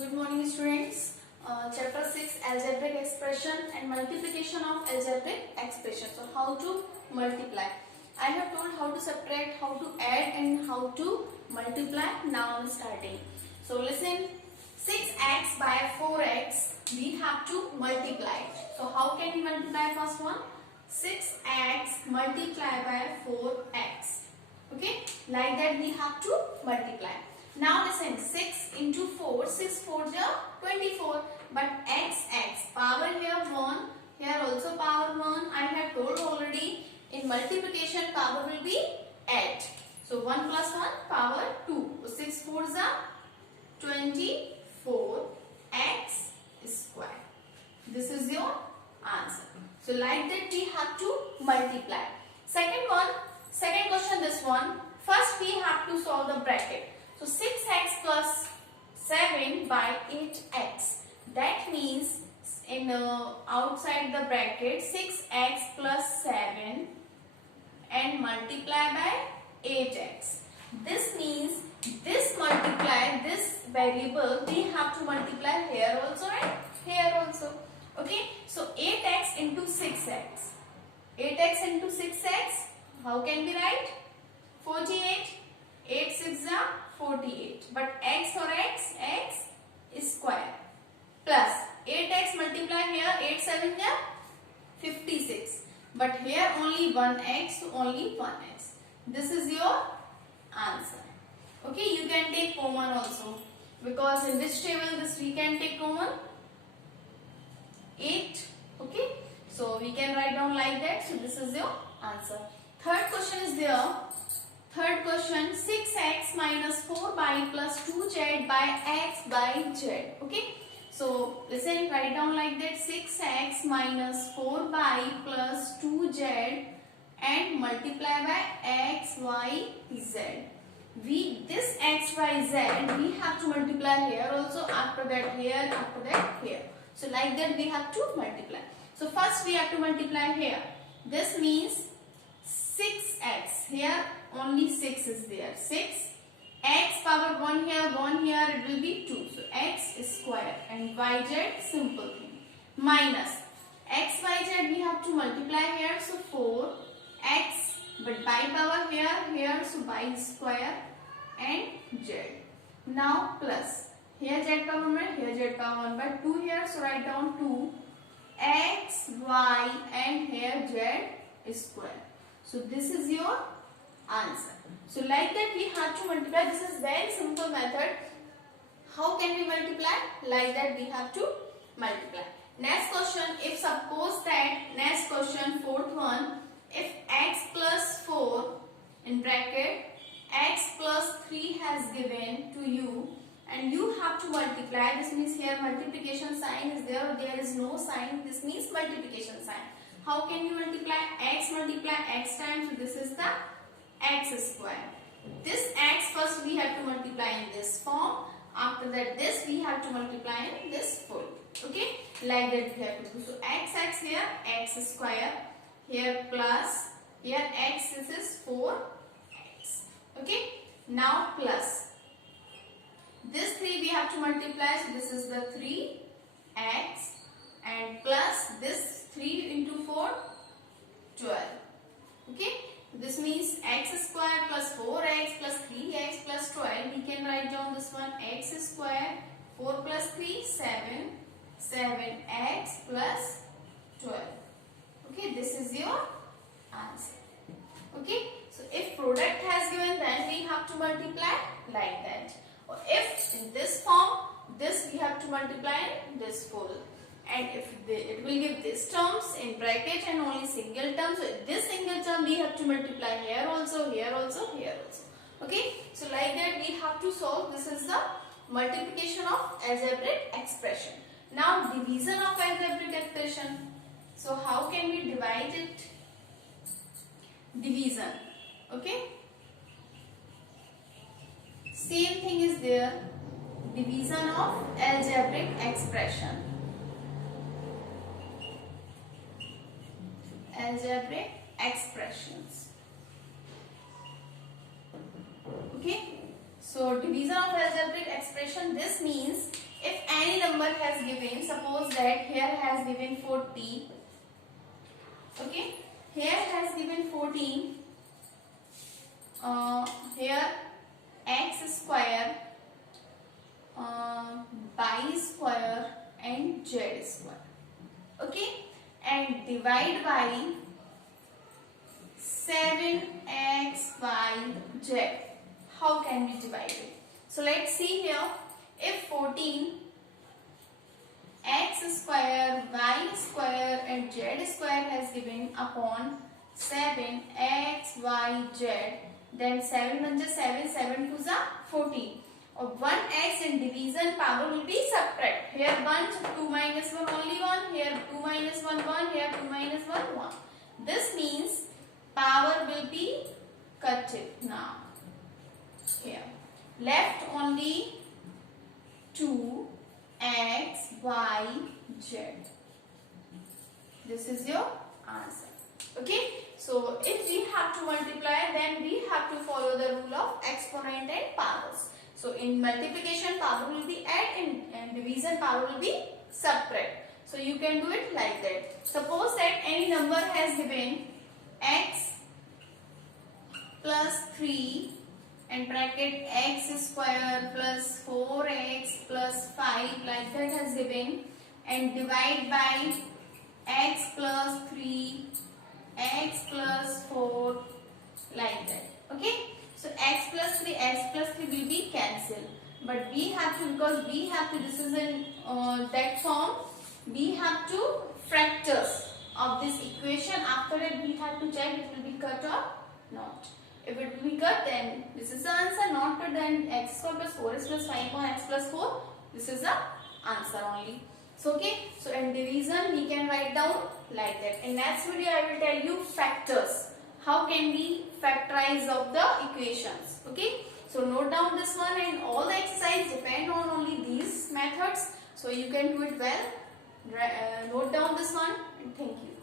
Good morning students. Chapter 6 algebraic expression and multiplication of algebraic expression. So how to multiply. I have told how to subtract, how to add and how to multiply. Now I'm starting. So listen, 6x by 4x we have to multiply. So how can we multiply first one? 6x multiply by 4x. Okay, like that we have to multiply. Now listen, 6 into 4, 6 4 is 24, but x power here 1, here also power 1. I have told already in multiplication power will be 8. So 1 plus 1 power 2. So 6 4 is 24 x square. This is your answer. So like that we have to multiply. Second question this one. First we have to solve the bracket. So 6x plus 7 by 8x. That means in outside the bracket 6x plus 7 and multiply by 8x. This means this multiply this variable we have to multiply here also and here also. Okay. So 8x into 6x. 8x into 6x. How can we write? 48. 8 6 are 48. But x or x is square. Plus 8x multiply here 8 7 are 56. But here only 1x, so only 1x. This is your answer. Okay, you can take common also. Because in which table this we can take common? 8. Okay, so we can write down like that. So this is your answer. Third question is there. Third question, 6x minus 4y plus 2z by x by z. Okay. So listen, write down like that. 6x minus 4y plus 2z and multiply by x, y, z. This x, y, z we have to multiply here also, after that here, after that here. So like that we have to multiply. So first we have to multiply here. This means 6x. Here only 6 is there. 6. X power 1 here, 1 here, it will be 2. So x is square and yz simple thing. Minus x, yz we have to multiply here. So 4 x, but by power here, so by square and z. Now plus. Here z power 1, here z power 1, but 2 here, so write down 2 x, y and here z square. So this is your answer. So like that we have to multiply. This is very simple method. How can we multiply? Like that we have to multiply. Next question, if suppose that, next question, fourth one, if x plus 4 in bracket x plus 3 has given to you and you have to multiply, this means here multiplication sign is there or there is no sign, this means multiplication sign. How can you multiply? X multiply x times, so this is the x square. This x first we have to multiply in this form. After that this we have to multiply in this full. Okay, like that we have to do. So x here, x square, here plus, here x, this is 4x. Okay, now plus. This 3 we have to multiply, so this is the 3x and plus this 3 into 4, 12. Okay. This means x square plus 4x plus 3x plus 12. We can write down this one x square 4 plus 3 7. 7x plus 12. Okay, this is your answer. Okay, so if product has given, then we have to multiply like that. Or if in this form, this we have to multiply in this full. And if it will give this terms in bracket and only single term, so this single term we have to multiply here also, here also, here also. Okay, so like that we have to solve. This is the multiplication of algebraic expression. Now division of algebraic expression. So how can we divide it? Division. Okay, same thing is there. Division of algebraic expression. Algebraic expressions. Okay, so division of algebraic expression, this means if any number has given, suppose that here has given 40, okay, here has given 14, here x square, y square and z square, okay, and divide by 7xyz. How can we divide it? So let's see here. If 14 x square, y square and z square has given upon 7 x, y, z, then 7 1 is 7, 7 2 is 14. Or 1x in division power will be subtract. Here 1, 2 minus 1 only 1, here 2 minus 1 1, here 2 minus 1 1. This means power will be cut it now. Here left only 2x, y, z. This is your answer. Okay. So if we have to multiply, then we have to follow the rule of exponent and powers. So in multiplication, power will be add, and division power will be subtract. So you can do it like that. Suppose that any number has given x plus 3 and bracket x square plus 4x plus 5, like that has given, and divide by x plus 3, x plus 4, like that. Okay. So x plus 3 will be cancelled. But we have to, because we have to, this is in that form, we have to factors of this equation. After that we have to check it will be cut or not. If it will be cut, then this is the answer. Not cut, then x square plus 4x plus 5 or x plus 4. This is the answer only. So okay. So in division we can write down like that. In next video I will tell you factors. How can we factorize of the equations? Okay. So note down this one, and all the exercise depend on only these methods. So you can do it well. Note down this one, and thank you.